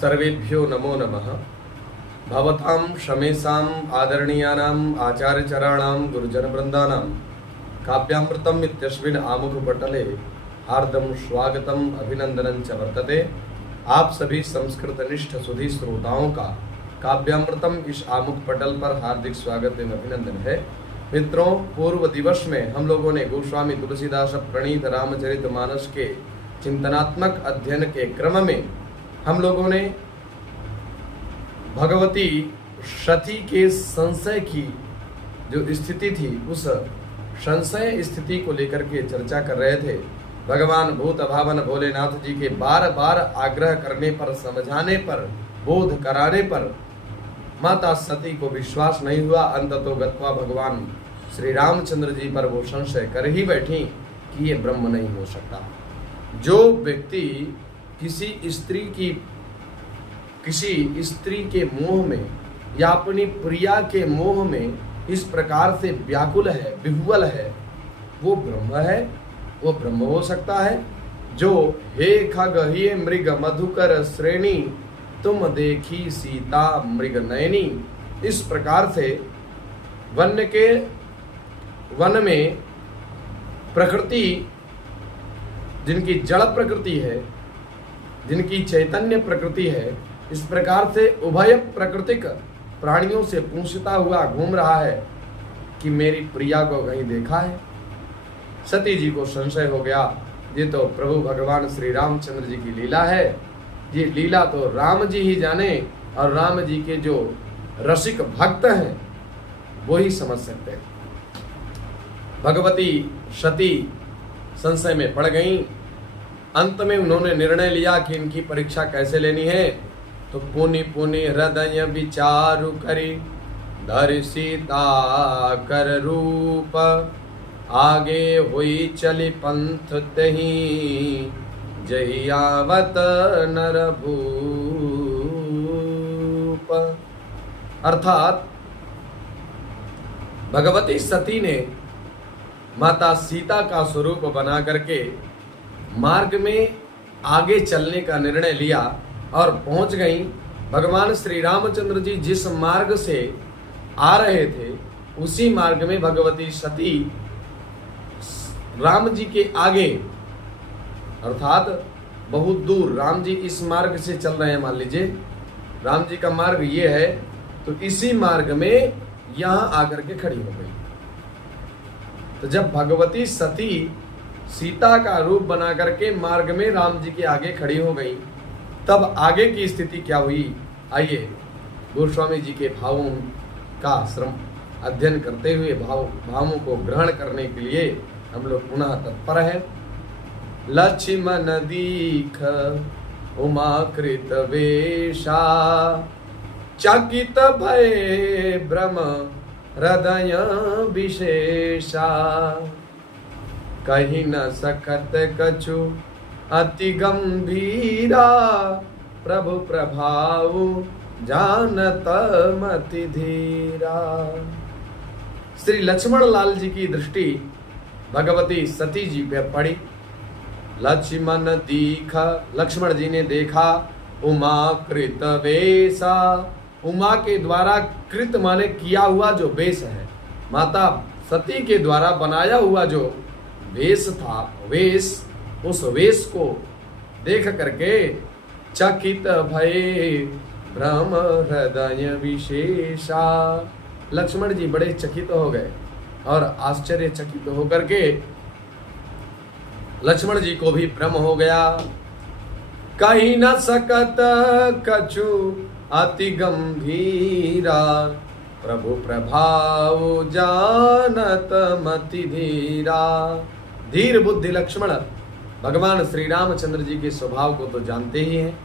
सर्वेभ्यो नमो नमः। भवतां शमेषाम् आदरणीयानाम् आचार्यचराणां गुरुजनवृन्दानां काव्यामृतम् इत्यस्मिन् आमुखपटले हार्दं स्वागतम् अभिनंदनं च वर्तते। आप सभी संस्कृतनिष्ठ सुधी श्रोताओं का काव्यामृतम इस आमुख पटल पर हार्दिक स्वागत एवं अभिनंदन है। मित्रों, पूर्व दिवस में हम लोगों ने गोस्वामी तुलसीदास प्रणीत रामचरितमानस के चिंतनात्मक अध्ययन के क्रम में हम लोगों ने भगवती सती के संशय की जो स्थिति थी उस संशय स्थिति को लेकर के चर्चा कर रहे थे। भगवान भूत भावन भोलेनाथ जी के बार बार आग्रह करने पर, समझाने पर, बोध कराने पर माता सती को विश्वास नहीं हुआ। अंततो गत्वा भगवान श्री रामचंद्र जी पर वो संशय कर ही बैठी कि ये ब्रह्म नहीं हो सकता। जो व्यक्ति किसी स्त्री के मोह में या अपनी प्रिया के मोह में इस प्रकार से व्याकुल है, विह्वल है, वो ब्रह्म है, वो ब्रह्म हो सकता है। जो हे खग हे मृग मधुकर श्रेणी तुम देखी सीता मृग नयनी, इस प्रकार से वन में प्रकृति जिनकी जड़ प्रकृति है, जिनकी चैतन्य प्रकृति है, इस प्रकार से उभय प्राकृतिक प्राणियों से पूछता हुआ घूम रहा है कि मेरी प्रिया को कहीं देखा है। सती जी को संशय हो गया, ये तो प्रभु भगवान श्री रामचंद्र जी की लीला है। ये लीला तो राम जी ही जाने और राम जी के जो रसिक भक्त हैं वो ही समझ सकते हैं। भगवती सती संशय में पड़ गई। अंत में उन्होंने निर्णय लिया कि इनकी परीक्षा कैसे लेनी है। तो पुनि पुनि हृदय विचारु करी धरि सीता कर रूप, आगे हुई चली पंथ तही जही आवत नर भूप। अर्थात भगवती सती ने माता सीता का स्वरूप बना करके मार्ग में आगे चलने का निर्णय लिया और पहुंच गई। भगवान श्री रामचंद्र जी जिस मार्ग से आ रहे थे उसी मार्ग में भगवती सती राम जी के आगे, अर्थात बहुत दूर, राम जी इस मार्ग से चल रहे हैं, मान लीजिए राम जी का मार्ग ये है, तो इसी मार्ग में यहां आकर के खड़ी हो गई। तो जब भगवती सती सीता का रूप बना करके मार्ग में राम जी के आगे खड़ी हो गई, तब आगे की स्थिति क्या हुई, आइए गोस्वामी जी के भावों का श्रम अध्ययन करते हुए भावों को ग्रहण करने के लिए हम लोग पुनः तत्पर हैं। लक्ष्मण दीख उमाकृत वेशा, चकित भय भ्रम हृदय विशेषा, कही न सकत कछु अति गंभीरा, प्रभु प्रभाव जानत मति धीरा। श्री लक्ष्मण लाल जी की दृष्टि भगवती सती जी पे पड़ी। लक्ष्मण दीखा, लक्ष्मण जी ने देखा, उमा कृत वेशा, उमा के द्वारा कृत माने किया हुआ जो वेश है, माता सती के द्वारा बनाया हुआ जो वेश था, वेश, उस वेश को देख करके चकित भये भ्रम हृदय विशेषा, लक्ष्मण जी बड़े चकित हो गए और आश्चर्यचकित होकर के लक्ष्मण जी को भी भ्रम हो गया। कहीं न सकत कछु अति गंभीरा, प्रभु प्रभाव जानत मति धीरा। धीर बुद्धि लक्ष्मण भगवान श्री रामचंद्र जी के स्वभाव को तो जानते ही हैं,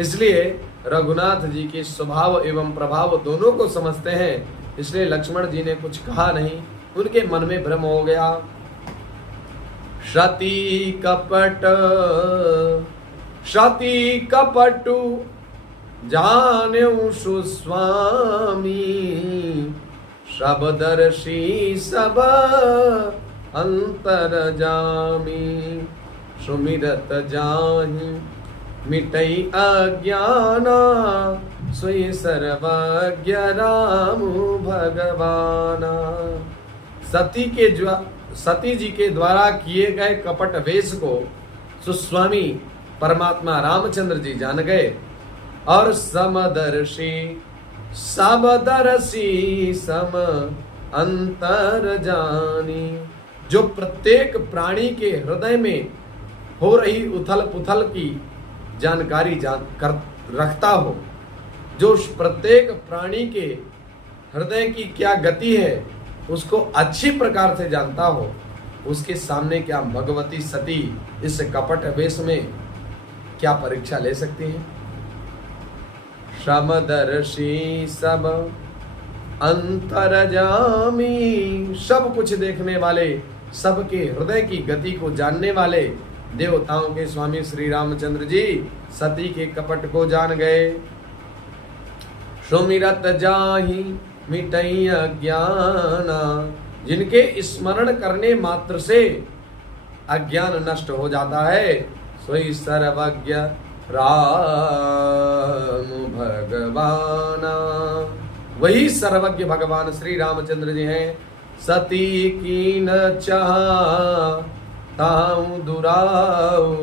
इसलिए रघुनाथ जी के स्वभाव एवं प्रभाव दोनों को समझते हैं। इसलिए लक्ष्मण जी ने कुछ कहा नहीं, उनके मन में भ्रम हो गया। सती कपटु जान्यु सुस्वामी, शबदर्शी सब अंतर जामी, सुमिरत जाहि मिटई अज्ञाना सोई सर्वज्ञ राम भगवाना। सती जी के द्वारा किए गए कपट वेश को सुस्वामी परमात्मा रामचंद्र जी जान गए और समदर्शी सबदर्शी सम अंतर जानी। जो प्रत्येक प्राणी के हृदय में हो रही उथल पुथल की जानकारी रखता हो, जो प्रत्येक प्राणी के हृदय की क्या गति है उसको अच्छी प्रकार से जानता हो, उसके सामने क्या भगवती सती इस कपट वेश में क्या परीक्षा ले सकती हैं। समदर्शी सब अंतरजामी, सब कुछ देखने वाले, सबके हृदय की गति को जानने वाले देवताओं के स्वामी श्री रामचंद्र जी सती के कपट को जान गए। सुमिरत जाहि मिटई अज्ञाना, जिनके स्मरण करने मात्र से अज्ञान नष्ट हो जाता है, सोई सर्वज्ञ राम भगवाना, वही सर्वज्ञ भगवान श्री रामचंद्र जी हैं। सती की न चाह ताऊ दुराऊ,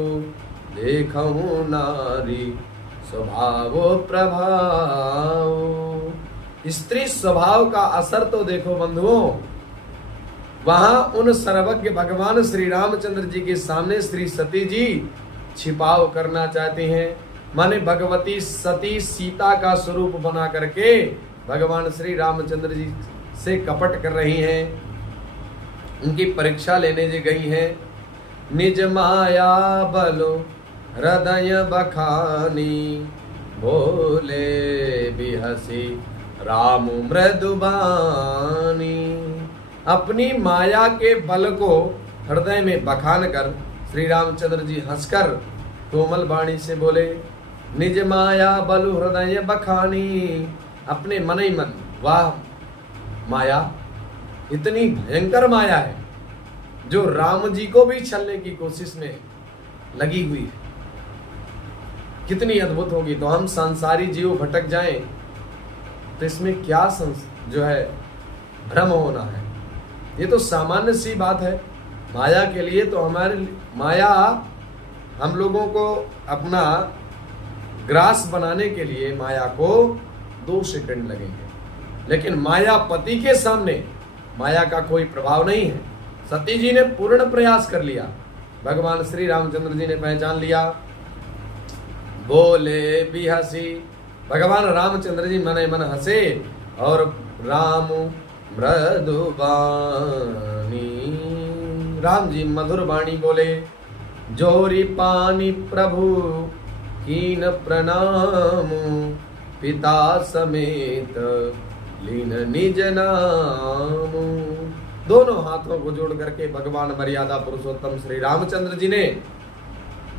देखूं नारी स्वभाव प्रभाव। स्त्री स्वभाव का असर तो देखो बंधुओं, वहां उन सर्वज्ञ भगवान श्री रामचंद्र जी के सामने श्री सती जी छिपाव करना चाहती हैं। माने भगवती सती सीता का स्वरूप बना करके भगवान श्री रामचंद्र जी से कपट कर रही हैं, उनकी परीक्षा लेने जी गई हैं। निज माया बलो हृदय बखानी, बोले बिहसी राम मृदुबानी। अपनी माया के बल को हृदय में बखान कर श्री रामचंद्र जी हंसकर कोमल वाणी से बोले, निज माया बलु हृदय बखानी, अपने मन ही मन, वाह माया इतनी भयंकर माया है जो राम जी को भी छलने की कोशिश में लगी हुई है, कितनी अद्भुत होगी। तो हम संसारी जीव भटक जाएं तो इसमें क्या जो है भ्रम होना है, ये तो सामान्य सी बात है। माया के लिए तो हमारे माया हम लोगों को अपना ग्रास बनाने के लिए माया को 2 सेकंड लगेंगे, लेकिन माया पति के सामने माया का कोई प्रभाव नहीं है। सती जी ने पूर्ण प्रयास कर लिया, भगवान श्री रामचंद्र जी ने पहचान लिया, बोले भी हंसी, भगवान रामचंद्र जी मने मन हंसे और राम मृदुबानी, राम जी मधुर वाणी बोले, जोरी पानी प्रभु कीन प्रणाम, पिता समेत लीन निज नाम। दोनों हाथों को जोड़ करके भगवान मर्यादा पुरुषोत्तम श्री रामचंद्र जी ने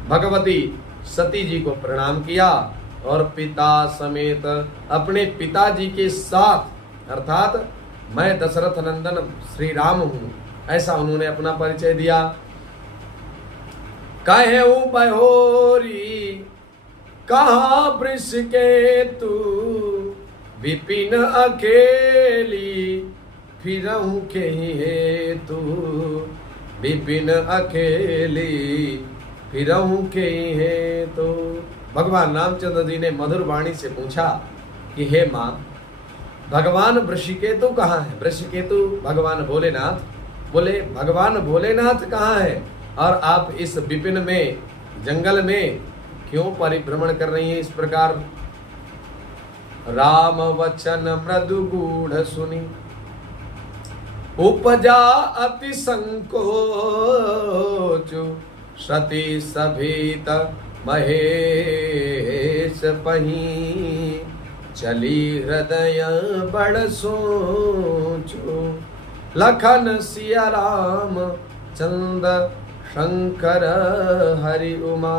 भगवती सती जी को प्रणाम किया और पिता समेत अपने पिताजी के साथ, अर्थात मैं दशरथ नंदन श्री राम हूं, ऐसा उन्होंने अपना परिचय दिया। कहे बहोरी कहा वृष के तू, विपिन अकेली फिरहूं के हेतु, विपिन अकेली फिरहूं के हेतु। भगवान रामचंद्र जी ने मधुर वाणी से पूछा कि हे माँ, भगवान वृषिकेतु कहाँ है? वृषिकेतु भगवान भोलेनाथ। बोले भगवान भोलेनाथ कहाँ है और आप इस विपिन में, जंगल में क्यों परिभ्रमण कर रही हैं इस प्रकार? राम वचन मृदु गूढ़ सुनी, उपजा अति संकोच, सती सभीत महेश पही, चली हृदय बड़ सोचो, लखन सिया राम चंद शंकर हरि उमा।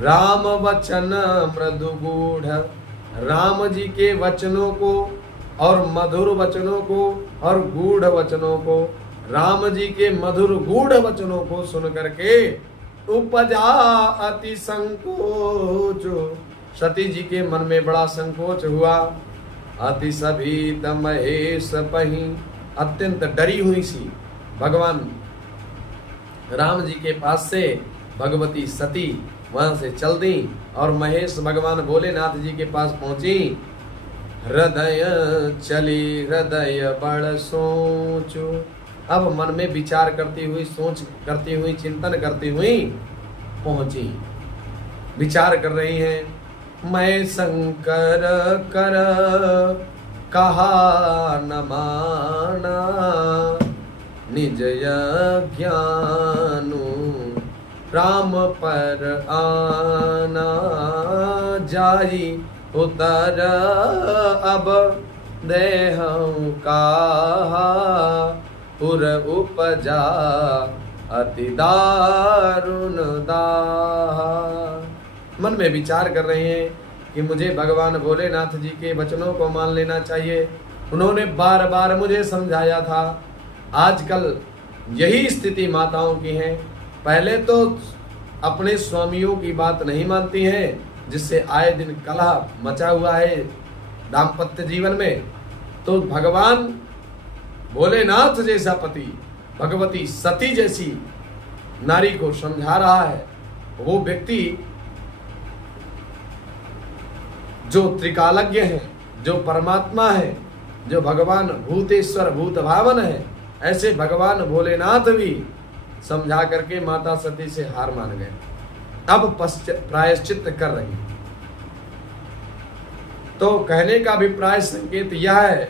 राम वचन मृदु गूढ़, राम जी के वचनों को और मधुर वचनों को और गूढ़ वचनों को, राम जी के मधुर गूढ़ वचनों को सुन करके उपजा अति संकोच। सती जी के मन में बड़ा संकोच हुआ। अति सभीत महेश पही, अत्यंत डरी हुई सी भगवान राम जी के पास से भगवती सती वहां से चल दी और महेश भगवान भोलेनाथ जी के पास पहुंची। हृदय चली हृदय बड़ सोचो, अब मन में विचार करती हुई, सोच करती हुई, चिंतन करती हुई पहुंची। विचार कर रही हैं, मैं शंकर कर कहा न माना, निज ज्ञानु राम पर आना, जाई उतर अब देहं कहा, पुर उपजा अति दारुण दाहा। मन में विचार कर रहे हैं कि मुझे भगवान भोलेनाथ जी के वचनों को मान लेना चाहिए। उन्होंने बार बार मुझे समझाया था। आजकल यही स्थिति माताओं की है। पहले तो अपने स्वामियों की बात नहीं मानती हैं, जिससे आए दिन कलह मचा हुआ है दाम्पत्य जीवन में। तो भगवान भोलेनाथ जैसा पति भगवती सती जैसी नारी को समझा रहा है। वो व्यक्ति जो त्रिकालज्ञ है, जो परमात्मा है, जो भगवान भूतेश्वर भूत भावन है, ऐसे भगवान भोलेनाथ भी समझा करके माता सती से हार मान गए। अब प्रायश्चित कर रही। तो कहने का अभिप्राय संकेत यह है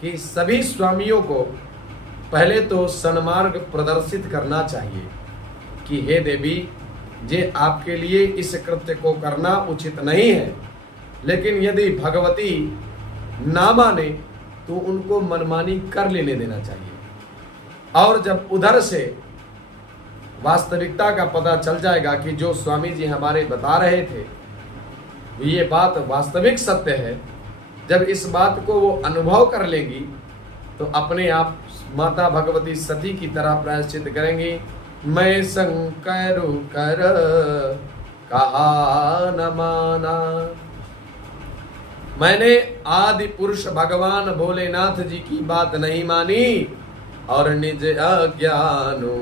कि सभी स्वामियों को पहले तो सन्मार्ग प्रदर्शित करना चाहिए कि हे देवी, ये आपके लिए इस कृत्य को करना उचित नहीं है, लेकिन यदि भगवती ना माने तो उनको मनमानी कर लेने देना चाहिए। और जब उधर से वास्तविकता का पता चल जाएगा कि जो स्वामी जी हमारे बता रहे थे ये बात वास्तविक सत्य है, जब इस बात को वो अनुभव कर लेंगी तो अपने आप माता भगवती सती की तरह प्रायश्चित करेंगी। मैं शंकर कर कहा न माना, मैंने आदि पुरुष भगवान भोलेनाथ जी की बात नहीं मानी और निज अज्ञानु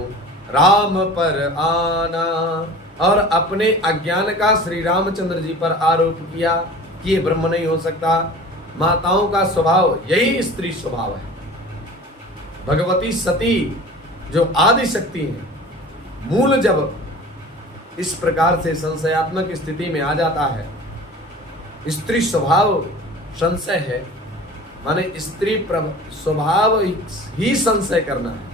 राम पर आना, और अपने अज्ञान का श्री रामचंद्र जी पर आरोप किया कि ये ब्रह्म नहीं हो सकता। माताओं का स्वभाव यही स्त्री स्वभाव है। भगवती सती जो आदि शक्ति है, मूल जब इस प्रकार से संशयात्मक स्थिति में आ जाता है, स्त्री स्वभाव संशय है, माने स्त्री स्वभाव ही संशय करना है।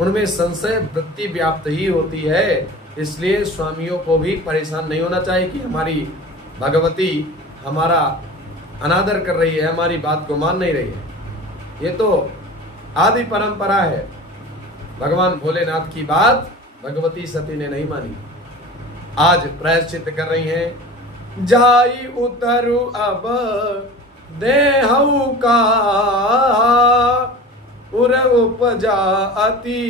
उनमें संशय वृत्ति व्याप्त ही होती है। इसलिए स्वामियों को भी परेशान नहीं होना चाहिए कि हमारी भगवती हमारा अनादर कर रही है, हमारी बात को मान नहीं रही है। ये तो आदि परंपरा है। भगवान भोलेनाथ की बात भगवती सती ने नहीं मानी। आज प्रायश्चित कर रही हैं, जाई उतरु अब देहु का, उर उपजा अति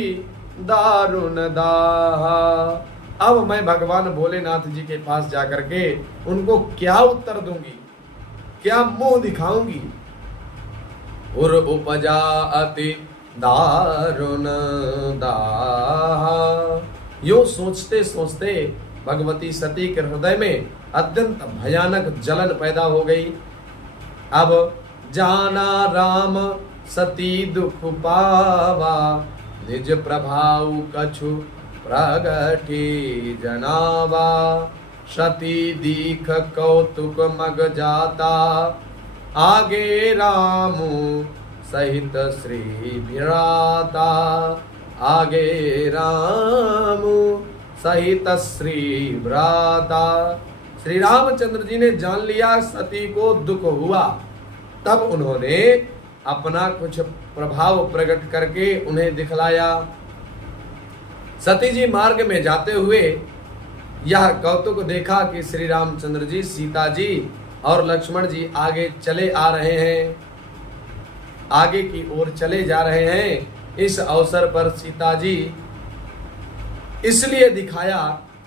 दारुण दाहा। अब मैं भगवान भोलेनाथ जी के पास जाकर के उनको क्या उत्तर दूंगी, क्या मुंह दिखाऊंगी। उर उपजा अति दारुण दाहा। यो सोचते सोचते भगवती सती के हृदय में अत्यंत भयानक जलन पैदा हो गई। अब जाना राम सती दुख पावा, निज प्रभाव कछु प्रगति जनावा। सती दीख कौतुक मग जाता, आगे राम सहित श्री भ्राता। आगे राम सहित श्री भ्राता। श्री रामचंद्र जी ने जान लिया सती को दुख हुआ, तब उन्होंने अपना कुछ प्रभाव प्रकट करके उन्हें दिखलाया। सती जी मार्ग में जाते हुए यह कौतुक देखा कि श्री रामचंद्र जी, सीता जी और लक्ष्मण जी आगे चले आ रहे हैं, आगे की ओर चले जा रहे हैं। इस अवसर पर सीता जी इसलिए दिखाया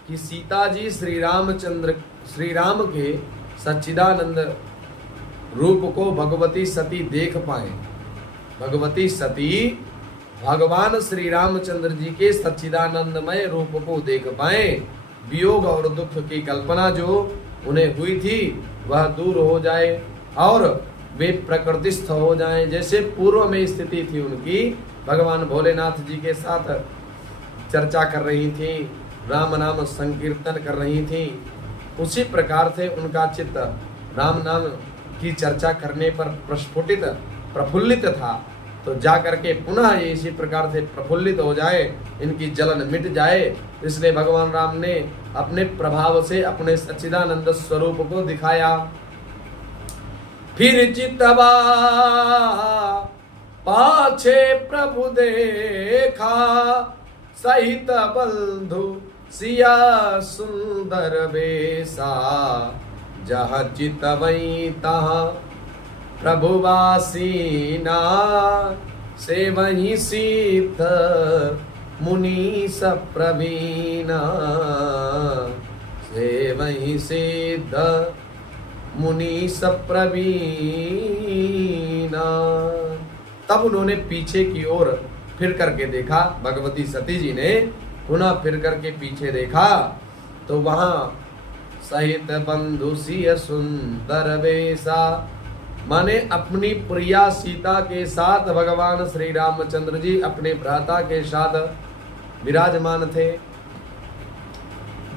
कि सीता जी श्री राम के सच्चिदानंद रूप को भगवती सती देख पाए। भगवती सती भगवान श्री रामचंद्र जी के सच्चिदानंदमय रूप को देख पाए। वियोग और दुख की कल्पना जो उन्हें हुई थी वह दूर हो जाए और वे प्रकृतिस्थ हो जाएं। जैसे पूर्व में स्थिति थी उनकी, भगवान भोलेनाथ जी के साथ चर्चा कर रही थी, राम नाम संकीर्तन कर रही थी, उसी प्रकार से उनका चित्त राम नाम की चर्चा करने पर प्रस्फुटित प्रफुल्लित था। तो जा करके पुनः ये इसी प्रकार से प्रफुल्लित हो जाए, इनकी जलन मिट जाए। इसलिए भगवान राम ने अपने प्रभाव से अपने सच्चिदानंद स्वरूप को दिखाया। फिर चितवा पाछे प्रभु देखा, सहित बंधु सिया सुंदर बेसा, जहाँ चितवई तहाँ प्रभुवासीना, से वही सिद्ध मुनि सप्रवीणा, से वही सिद्ध मुनि सप्रवीणा। तब उन्होंने पीछे की ओर फिर करके देखा, भगवती सती जी ने पुनः फिर करके पीछे देखा तो वहां सहित बंधु सिय सुंदर वेसा, माने अपनी प्रिया सीता के साथ भगवान श्री रामचंद्र जी अपने भ्राता के साथ विराजमान थे।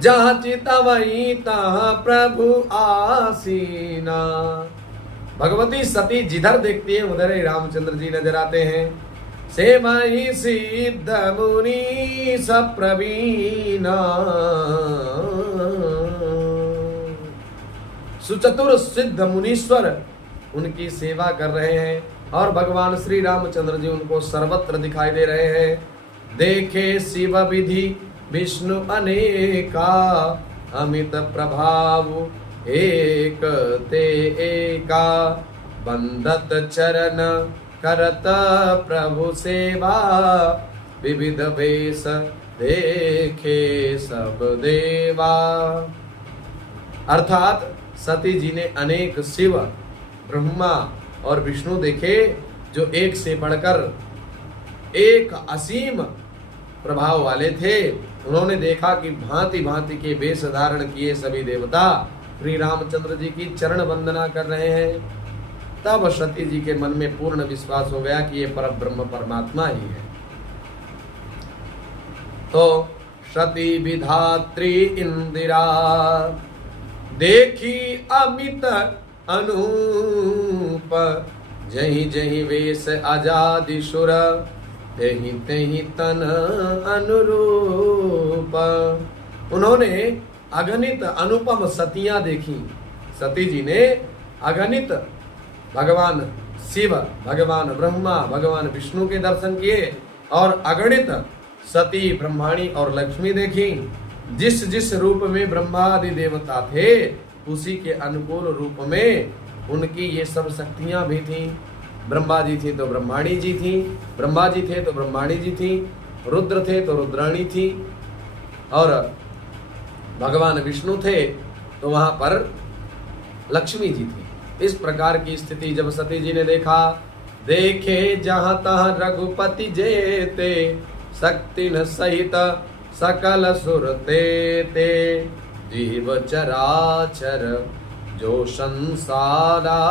जहाँ चितवई तहाँ प्रभु आसीना, भगवती सती जिधर देखती है उधर ही रामचंद्र जी नजर आते हैं। सेवहि सिद्ध मुनि सप्रवीणा, सुचतुर सिद्ध मुनीश्वर उनकी सेवा कर रहे हैं और भगवान श्री रामचंद्र जी उनको सर्वत्र दिखाई दे रहे हैं। देखे शिव विधि विष्णु अनेका, अमित प्रभाव एक ते एका, बंधत चरण करत प्रभु सेवा, विविध वेश देखे सब देवा। अर्थात सती जी ने अनेक शिव, ब्रह्मा और विष्णु देखे जो एक से बढ़कर एक असीम प्रभाव वाले थे। उन्होंने देखा कि भांति भांति के वेश धारण किए सभी देवता श्री रामचंद्र जी की चरण वंदना कर रहे हैं। तब सती जी के मन में पूर्ण विश्वास हो गया कि ये परब्रह्म परमात्मा ही है। तो सती विधात्री इंदिरा, देखी अमित अनूप, जही जही वेश आजादी सुर, तेहि तेहि तन अनुरूप। उन्होंने अगणित अनुपम सतियां देखी। सती जी ने अगणित भगवान शिव, भगवान ब्रह्मा, भगवान विष्णु के दर्शन किए और अगणित सती, ब्रह्माणी और लक्ष्मी देखी। जिस जिस रूप में ब्रह्मा आदि देवता थे उसी के अनुकूल रूप में उनकी ये सब शक्तियां भी थीं। ब्रह्मा जी थी तो ब्रह्माणी जी थी, ब्रह्मा जी थे तो ब्रह्माणी जी थी, रुद्र थे तो रुद्राणी थी और भगवान विष्णु थे तो वहां पर लक्ष्मी जी थी। इस प्रकार की स्थिति जब सती जी ने देखा, देखे जहां तहां रघुपति जेते, शक्ति न सहित सकल सुरते ते, जीव चराचर जो संसारा,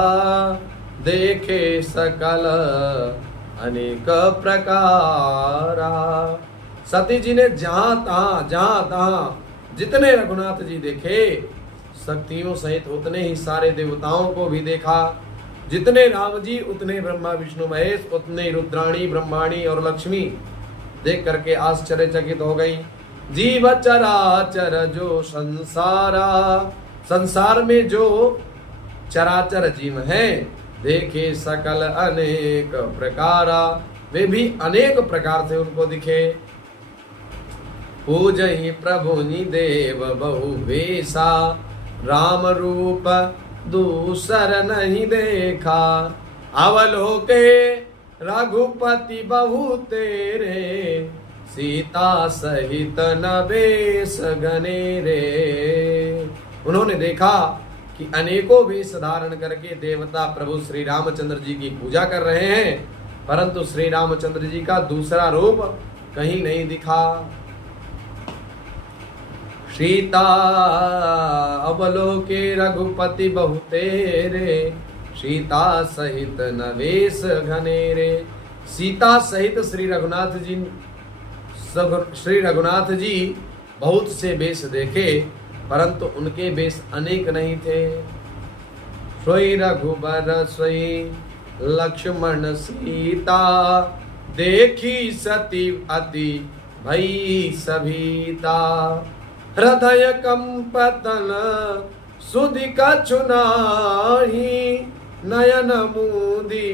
देखे सकल अनेक प्रकारा। सती जी ने जहां तहां जितने रघुनाथ जी देखे, शक्तियों सहित उतने ही सारे देवताओं को भी देखा। जितने राम जी उतने ब्रह्मा विष्णु महेश, उतने रुद्राणी, ब्रह्माणी और लक्ष्मी। देख करके आश्चर्यचकित हो गई। जीव चराचर जो संसारा, संसार में जो चराचर जीव हैं, देखे सकल अनेक प्रकारा, वे भी अनेक प्रकार से उनको दिखे। पूजहि प्रभु देव बहु वेसा, राम रूप दूसर नहीं देखा, अवलोके रघुपति बहु तेरे, सीता सहित नवेश घनेरे। उन्होंने देखा कि अनेकों वेश धारण करके देवता प्रभु श्री रामचंद्र जी की पूजा कर रहे हैं, परंतु श्री रामचंद्र जी का दूसरा रूप कहीं नहीं दिखा। सीता अवलोके रघुपति बहुतेरे, सीता सहित नवेश घनेरे। सीता सहित श्री रघुनाथ जी बहुत से वेश देखे, परंतु उनके वेश अनेक नहीं थे। सोई रघुबर सोई लक्ष्मण सीता, देखी सती अति भई सभीता। हृदय कंपतन सुधि कछु नाही, नयन मूंदी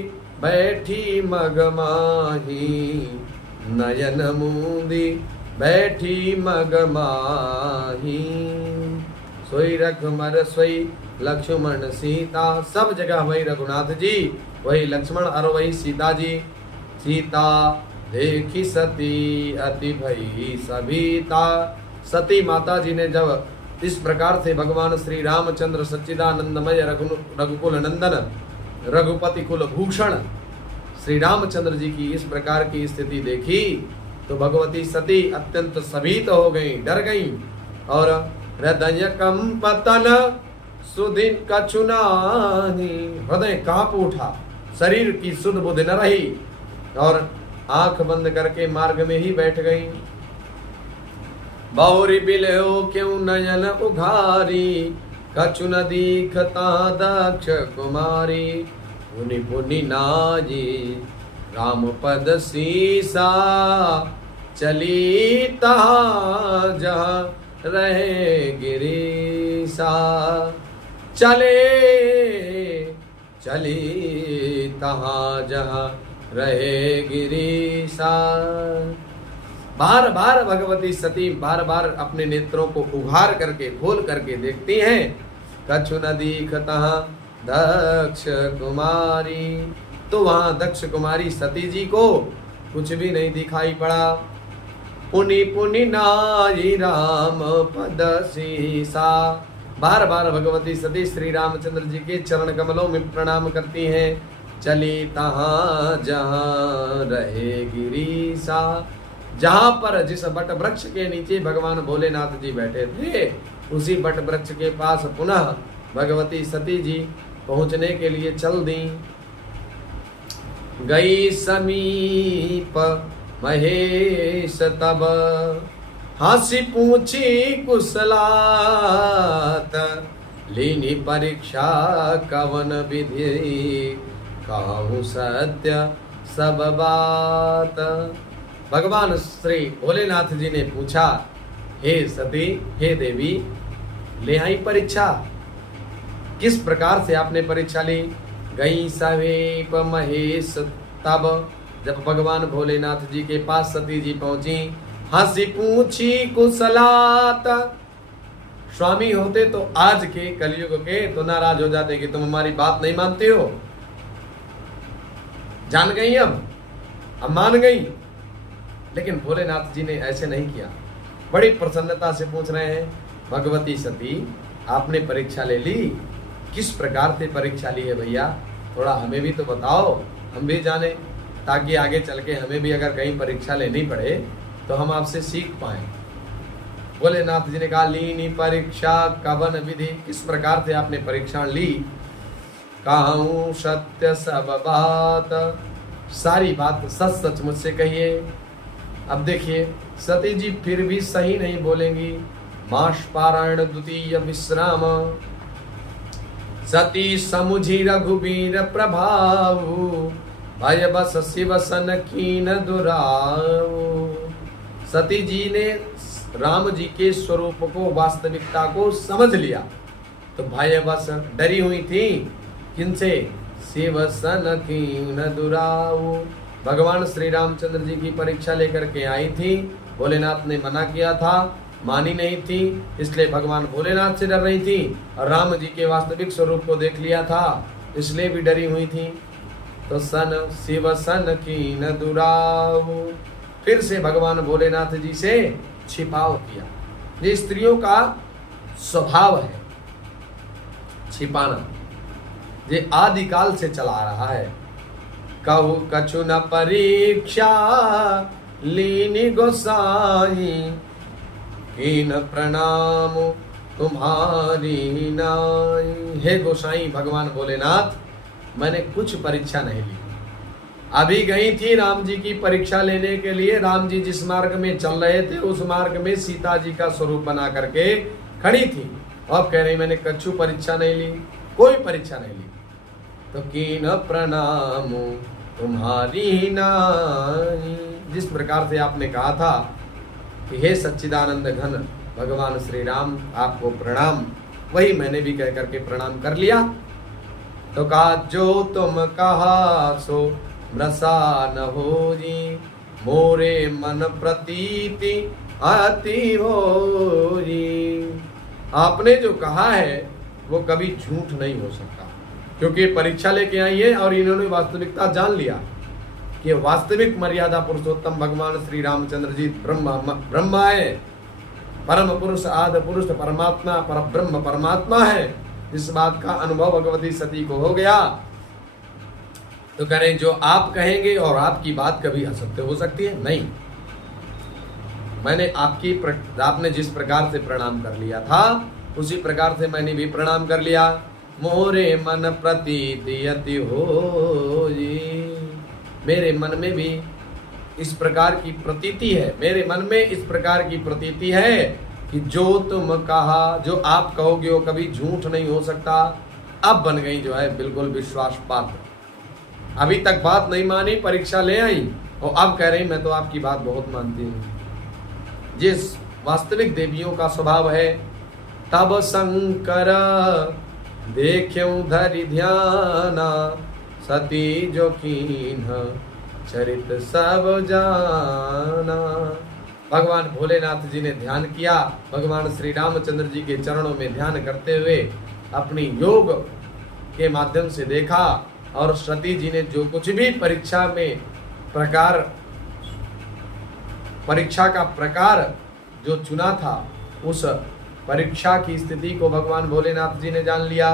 बैठी मगमाही, नयन मूंदी बैठी मगमाही। सोई रघुबर सोई लक्ष्मण सीता, सब जगह वही रघुनाथ जी, वही लक्ष्मण और वही सीता जी। सीता देखी सती अति भई सभीता। सती माता जी ने जब इस प्रकार से भगवान श्री रामचंद्र सच्चिदानंदमय रघुकुल नंदन रघुपति कुल भूषण श्री रामचंद्र जी की इस प्रकार की स्थिति देखी, तो भगवती सती अत्यंत सभीत हो गई, डर गई, और हृदय कंपतन सुधि कछु नाही, हृदय कांप उठा, शरीर की सुध बुध न रही, और आंख बंद करके मार्ग में ही बैठ गई। बहुरी बिलो क्यों नयन उघारी, कछु न दीखता दक्ष कुमारी। पुनि पुनि नाजी राम पद सीसा, चली तहाँ जहाँ रहे गिरीसा। चले चली तहाँ जहाँ रहे गिरीसा। बार बार भगवती सती बार बार अपने नेत्रों को उघार करके खोल करके देखती हैं। कछु न दीखता दक्ष कुमारी, तो वहां दक्ष कुमारी सती जी को कुछ भी नहीं दिखाई पड़ा। पुनि पुनि नाई राम पद सीसा, बार बार भगवती सती श्री रामचंद्र जी के चरण कमलों में प्रणाम करती हैं। चली तहाँ जहाँ रहे गिरीसा, जहां पर जिस बट वृक्ष के नीचे भगवान भोलेनाथ जी बैठे थे, उसी बट वृक्ष के पास पुनः भगवती सती जी पहुंचने के लिए चल दी। गई समीप महेश तब, हंसी पूछी कुशलात, लीनी परीक्षा कवन विधि, कहूँ सत्य सब बात। भगवान श्री भोलेनाथ जी ने पूछा, हे सती, हे देवी, ले आई परीक्षा, किस प्रकार से आपने परीक्षा ली। गई समीप महेश तब, जब भगवान भोलेनाथ जी के पास सती जी पहुंची, हंसी पूछी कुशलात। स्वामी होते तो आज के कलयुग के तो नाराज हो जाते कि तुम हमारी बात नहीं मानते हो। जान गई, अब मान गई, लेकिन भोलेनाथ जी ने ऐसे नहीं किया। बड़ी प्रसन्नता से पूछ रहे हैं, भगवती सती, आपने परीक्षा ले ली, किस प्रकार से परीक्षा ली है भैया, थोड़ा हमें भी तो बताओ, हम भी जाने, ताकि आगे चल के हमें भी अगर कहीं परीक्षा लेनी पड़े तो हम आपसे सीख पाए। भोलेनाथ जी ने कहा, लीनी परीक्षा कवन विधि, किस प्रकार से आपने परीक्षा ली। कहूँ सत्य सब बात, सारी बात सच सच मुझसे कहिए। अब देखिए, सती जी फिर भी सही नहीं बोलेंगी। मास पारायण द्वितीय विश्राम, सती समुझी रघुबीर प्रभाव, भय बस शिव सन कीन दुराऊ। सती जी ने राम जी के स्वरूप को, वास्तविकता को समझ लिया, तो भय बस डरी हुई थी, किनसे, शिव सन कीन दुराऊ। भगवान श्री रामचंद्र जी की परीक्षा लेकर के आई थी, भोलेनाथ ने मना किया था, मानी नहीं थी, इसलिए भगवान भोलेनाथ से डर रही थी, और राम जी के वास्तविक स्वरूप को देख लिया था, इसलिए भी डरी हुई थी। तो सन शिव सन कीन दुराऊ, फिर से भगवान भोलेनाथ जी से छिपाव किया। ये स्त्रियों का स्वभाव है छिपाना, ये आदिकाल से चला आ रहा है। कहु कछु न परीक्षा लीनी गोसाई, कीन प्रणाम तुम्हारी नाई। हे गोसाई भगवान भोलेनाथ, मैंने कुछ परीक्षा नहीं ली। अभी गई थी राम जी की परीक्षा लेने के लिए। राम जी जिस मार्ग में चल रहे थे उस मार्ग में सीता जी का स्वरूप बना करके खड़ी थी। अब कह रही मैंने कछु परीक्षा नहीं ली, कोई परीक्षा नहीं ली। तो कीन प्रणाम तुम्हारी नाई, जिस प्रकार से आपने कहा था कि हे सच्चिदानंद घन भगवान श्री राम आपको प्रणाम, वही मैंने भी कह करके प्रणाम कर लिया। तो कहा जो तुम कहा सो मृषा न होई, मोरे मन प्रतीति अति होई। आपने जो कहा है वो कभी झूठ नहीं हो सकता, क्योंकि परीक्षा लेके आई है और इन्होंने वास्तविकता जान लिया कि वास्तविक मर्यादा पुरुषोत्तम भगवान श्री रामचंद्र जी ब्रह्मा है, परम पुरुष आदि पुरुष परमात्मा पर ब्रह्म परमात्मा है। इस बात का अनुभव भगवती सती को हो गया। तो करें जो आप कहेंगे और आपकी बात कभी असत्य हो सकती है? नहीं। मैंने आपने जिस प्रकार से प्रणाम कर लिया था उसी प्रकार से मैंने भी प्रणाम कर लिया। मोरे मन प्रतीति अति होई, मेरे मन में भी इस प्रकार की प्रतीति है, मेरे मन में इस प्रकार की प्रतीति है कि जो तुम कहा, जो आप कहोगे वो कभी झूठ नहीं हो सकता। अब बन गई जो है बिल्कुल विश्वास पात्र। अभी तक बात नहीं मानी, परीक्षा ले आई और अब कह रही मैं तो आपकी बात बहुत मानती हूँ। जिस वास्तविक देवियों का स्वभाव है, तब शंकर देख्यूं धरि ध्याना, सती जो कीन्ह चरित सब जाना। भगवान भोलेनाथ जी ने ध्यान किया, भगवान श्री रामचंद्र जी के चरणों में ध्यान करते हुए अपनी योग के माध्यम से देखा और सती जी ने जो कुछ भी परीक्षा का प्रकार जो चुना था उस परीक्षा की स्थिति को भगवान भोलेनाथ जी ने जान लिया।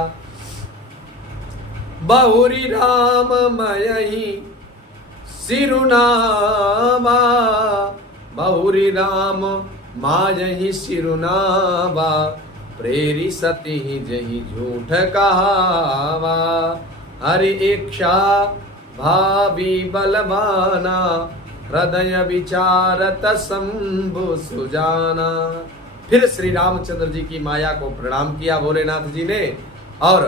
बहुरी राम मयहि सिरुनावा, बहुरी राम मायहि सिरुनावा, प्रेरी सती जहि झूठ कहावा। हरि इच्छा भावी बलवाना, हृदय विचारत शंभु सुजाना। फिर श्री रामचंद्र जी की माया को प्रणाम किया भोलेनाथ जी ने और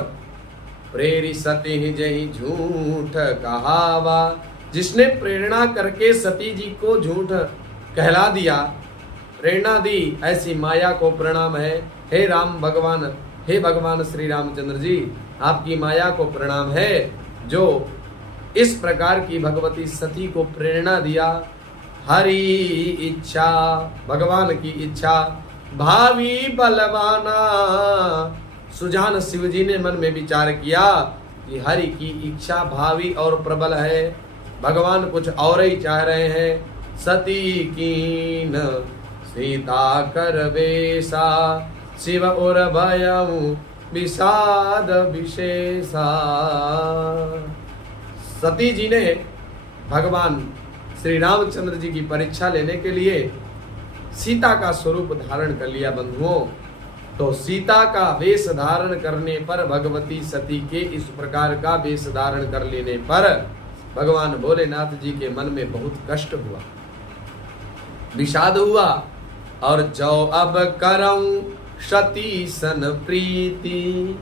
प्रेरी सती जही झूठ कहावा, जिसने प्रेरणा करके सती जी को झूठ कहला दिया, प्रेरणा दी, ऐसी माया को प्रणाम है। हे राम भगवान, हे भगवान श्री रामचंद्र जी, आपकी माया को प्रणाम है जो इस प्रकार की भगवती सती को प्रेरणा दिया। हरि इच्छा, भगवान की इच्छा, भावी बलवाना। सुजान शिव जी ने मन में विचार किया कि हरि की इच्छा भावी और प्रबल है, भगवान कुछ और ही चाह रहे हैं। सती कीन सीता कर वेसा, शिव और भयऊ विषाद विशेषा। सती जी ने भगवान श्री रामचंद्र जी की परीक्षा लेने के लिए सीता का स्वरूप धारण कर लिया बंधुओं। तो सीता का वेश धारण करने पर, भगवती सती के इस प्रकार का वेश धारण कर लेने पर भगवान भोलेनाथ जी के मन में बहुत कष्ट हुआ, विषाद हुआ। और जो अब करऊं सती सन प्रीति,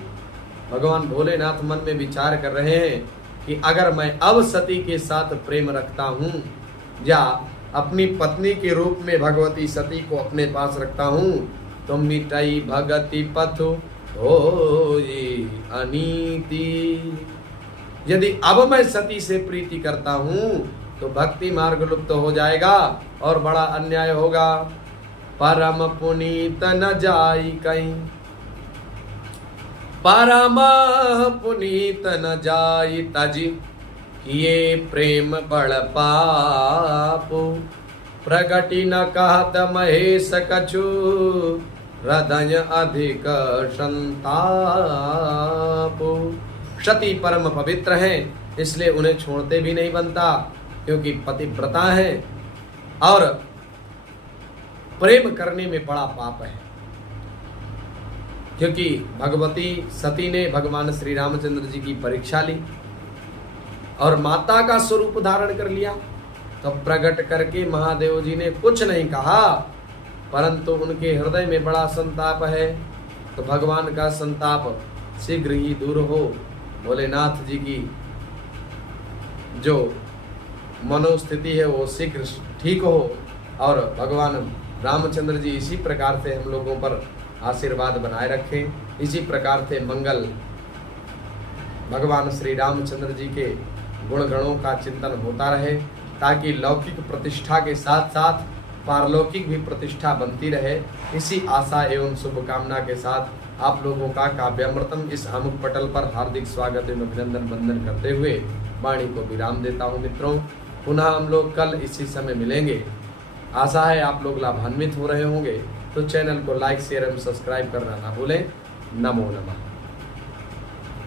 भगवान भोलेनाथ मन में विचार कर रहे हैं कि अगर मैं अब सती के साथ प्रेम रखता हूं या अपनी पत्नी के रूप में भगवती सती को अपने पास रखता हूं तो मिटाई भगति पथ होई अनीति। यदि अब मैं सती से प्रीति करता हूं तो भक्ति मार्ग लुप्त हो जाएगा और बड़ा अन्याय होगा। परम पुनीत न जाई कहीं, परम पुनीत न जाई तज, किए प्रेम बड़ पाप। प्रगति न कहत महेश कछु, हृदय अधिक संताप। सती परम पवित्र हैं, इसलिए उन्हें छोड़ते भी नहीं बनता, क्योंकि पतिव्रता है और प्रेम करने में बड़ा पाप है। क्योंकि भगवती सती ने भगवान श्री रामचंद्र जी की परीक्षा ली और माता का स्वरूप धारण कर लिया, तो प्रकट करके महादेव जी ने कुछ नहीं कहा, परंतु उनके हृदय में बड़ा संताप है। तो भगवान का संताप शीघ्र ही दूर हो, भोलेनाथ जी की जो मनोस्थिति है वो शीघ्र ठीक हो, और भगवान रामचंद्र जी इसी प्रकार से हम लोगों पर आशीर्वाद बनाए रखें। इसी प्रकार से मंगल भगवान श्री रामचंद्र जी के गुण गणों का चिंतन होता रहे, ताकि लौकिक प्रतिष्ठा के साथ साथ पारलौकिक भी प्रतिष्ठा बनती रहे। इसी आशा एवं शुभकामना के साथ आप लोगों का काव्यामृतम इस आमुख पटल पर हार्दिक स्वागत एवं अभिनंदन वंदन करते हुए वाणी को विराम देता हूँ। मित्रों, पुनः हम लोग कल इसी समय मिलेंगे। आशा है आप लोग लाभान्वित हो रहे होंगे, तो चैनल को लाइक शेयर एवं सब्सक्राइब करना ना भूलें। नमो नमः।